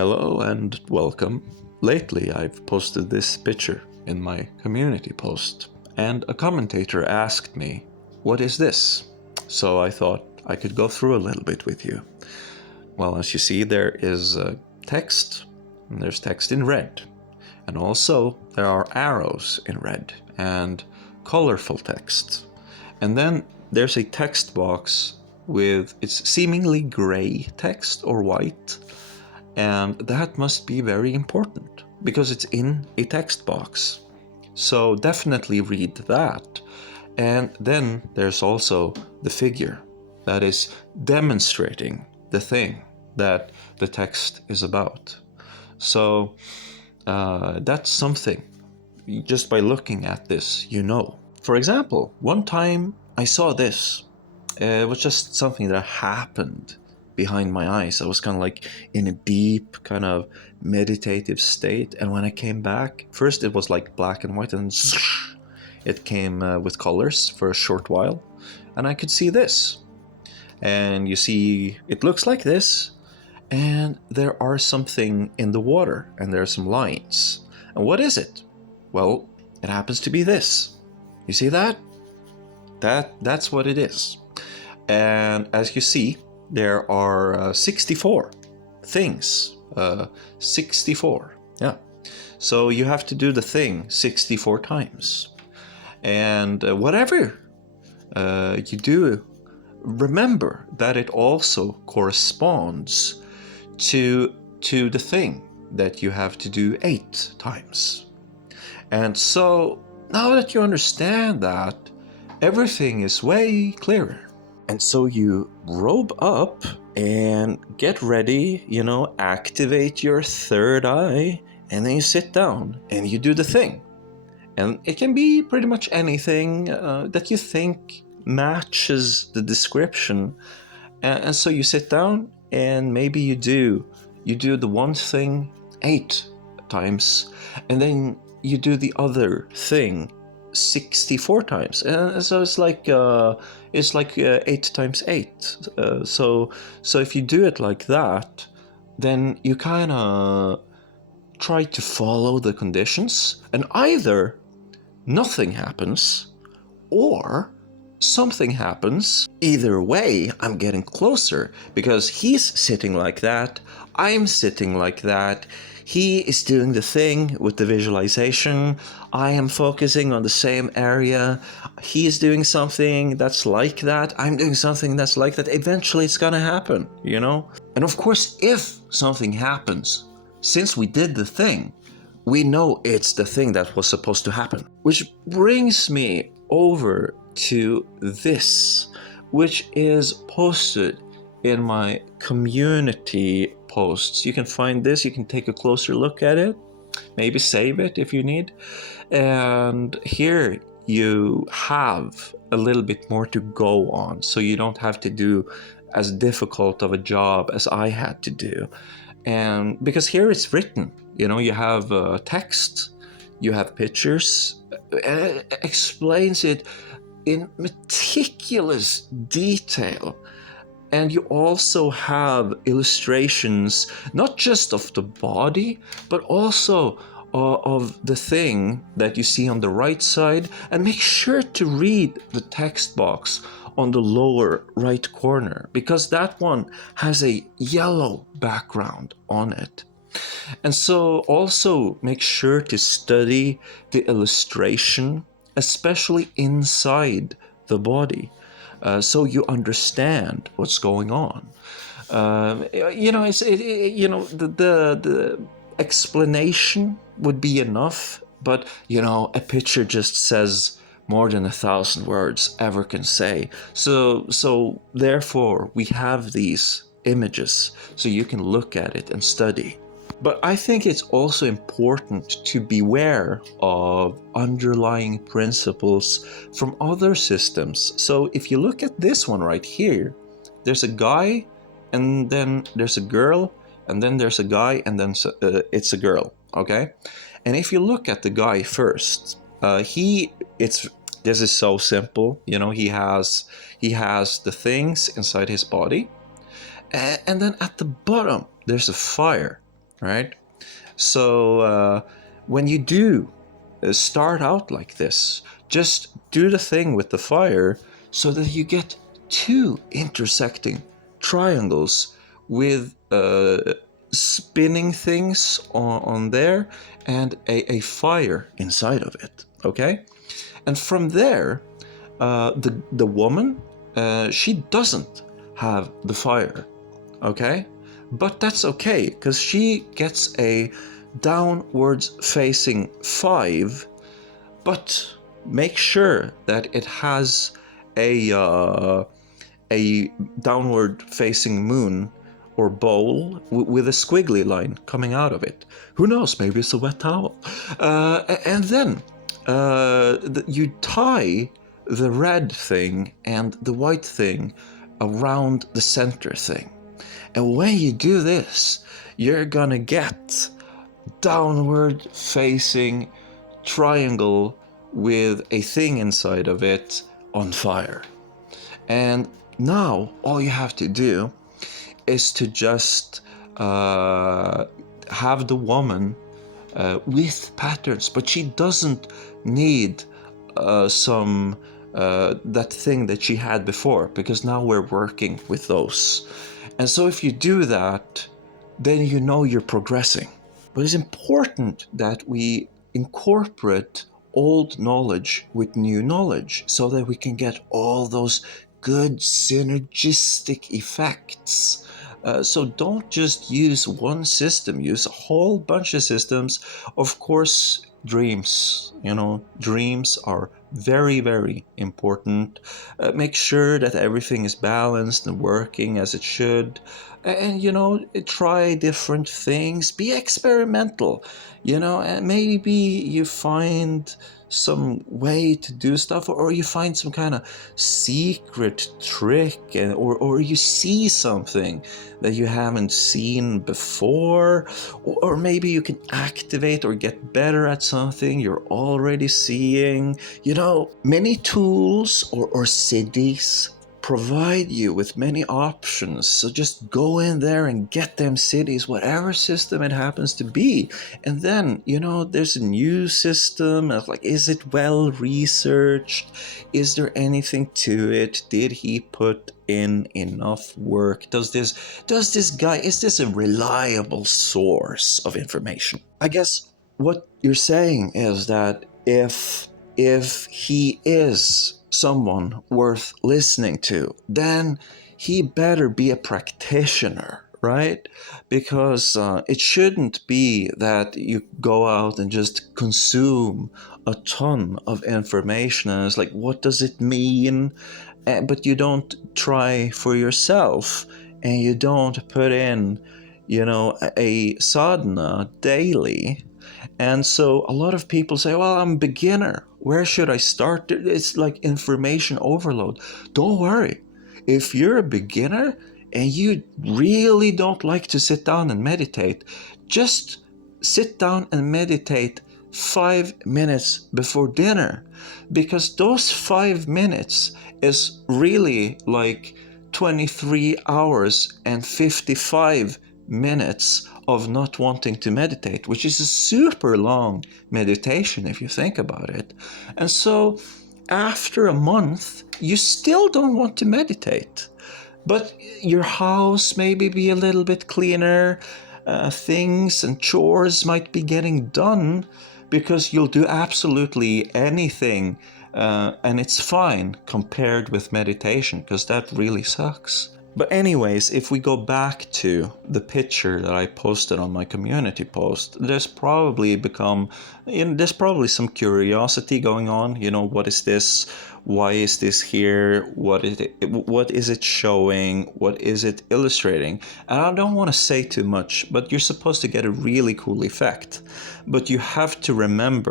Hello and welcome. Lately I've posted this picture in my community post, and a commentator asked me, "What is this?" So I thought I could go through a little bit with you. Well, as you see, there is text, and there's text in red. And also there are arrows in red and colorful text. And then there's a text box with its seemingly gray text or white. And that must be very important because it's in a text box. So definitely read that. And then there's also the figure that is demonstrating the thing that the text is about. So that's something, just by looking at this, you know. For example, one time I saw this. It was just something that happened behind my eyes. I was kind of like in a deep kind of meditative state, and when I came back, first it was like black and white, and it came with colors for a short while, and I could see this. And you see, it looks like this, and there are something in the water, and there are some lines. And what is it? Well, it happens to be this. You see that? That's what it is. And as you see, there are 64 things. 64, yeah. So you have to do the thing 64 times. And whatever you do, remember that it also corresponds to the thing that you have to do 8 times. And so now that you understand that, everything is way clearer. And so you robe up and get ready, activate your third eye, and then you sit down and you do the thing. And it can be pretty much anything that you think matches the description. And so you sit down and maybe you do the one thing 8 times, and then you do the other thing 64 times. And so it's like 8 times 8. So if you do it like that, then you kind of try to follow the conditions, and either nothing happens or something happens. Either way, I'm getting closer because he's sitting like that, I'm sitting like that. He is doing the thing with the visualization. I am focusing on the same area. He is doing something that's like that. I'm doing something that's like that. Eventually it's gonna happen, And of course, if something happens, since we did the thing, we know it's the thing that was supposed to happen. Which brings me over to this, which is posted in my community posts. You can find this, you can take a closer look at it, maybe save it if you need. And here you have a little bit more to go on, so you don't have to do as difficult of a job as I had to do. And because here it's written, you have text, you have pictures, and it explains it in meticulous detail. And you also have illustrations, not just of the body, but also of the thing that you see on the right side. And make sure to read the text box on the lower right corner, because that one has a yellow background on it. And so also make sure to study the illustration, especially inside the body. So you understand what's going on. The explanation would be enough, but a picture just says more than 1,000 words ever can say. So therefore we have these images so you can look at it and study. But I think it's also important to beware of underlying principles from other systems. So if you look at this one right here, there's a guy, and then there's a girl, and then there's a guy, and then it's a girl, okay? And if you look at the guy first, this is so simple, he has the things inside his body, and then at the bottom there's a fire. right? So when you do start out like this, just do the thing with the fire so that you get two intersecting triangles with spinning things on there and a fire inside of it, okay? And from there, the woman, she doesn't have the fire, okay? But that's okay, because she gets a downwards facing 5, but make sure that it has a downward facing moon or bowl with a squiggly line coming out of it. Who knows, maybe it's a wet towel. And then you tie the red thing and the white thing around the center thing. And when you do this, you're gonna get downward facing triangle with a thing inside of it on fire. And now all you have to do is to just have the woman with patterns, but she doesn't need that thing that she had before, because now we're working with those. And so if you do that, then you know you're progressing. But it's important that we incorporate old knowledge with new knowledge so that we can get all those good synergistic effects. So don't just use one system, use a whole bunch of systems. Of course, dreams, dreams are very, very important. Make sure that everything is balanced and working as it should. And, try different things, be experimental, and maybe you find some way to do stuff, or you find some kind of secret trick, or you see something that you haven't seen before, or maybe you can activate or get better at something you're already seeing. Many tools or cities provide you with many options, so just go in there and get them cities, whatever system it happens to be. And then there's a new system of like, is it well researched? Is there anything to it? Did he put in enough work? Does this guy, is this a reliable source of information? I guess what you're saying is that if he is someone worth listening to, then he better be a practitioner, right? Because it shouldn't be that you go out and just consume a ton of information and it's like, what does it mean? But you don't try for yourself, and you don't put in, a sadhana daily. And so a lot of people say, well, I'm a beginner. Where should I start? It's like information overload. Don't worry. If you're a beginner and you really don't like to sit down and meditate, just sit down and meditate 5 minutes before dinner, because those 5 minutes is really like 23 hours and 55 minutes of not wanting to meditate, which is a super long meditation if you think about it. And so after a month, you still don't want to meditate, but your house maybe be a little bit cleaner, things and chores might be getting done, because you'll do absolutely anything, and it's fine compared with meditation, because that really sucks. But anyways, if we go back to the picture that I posted on my community post, there's probably some curiosity going on. What is this? Why is this here? What is it showing? What is it illustrating? And I don't want to say too much, but you're supposed to get a really cool effect. But you have to remember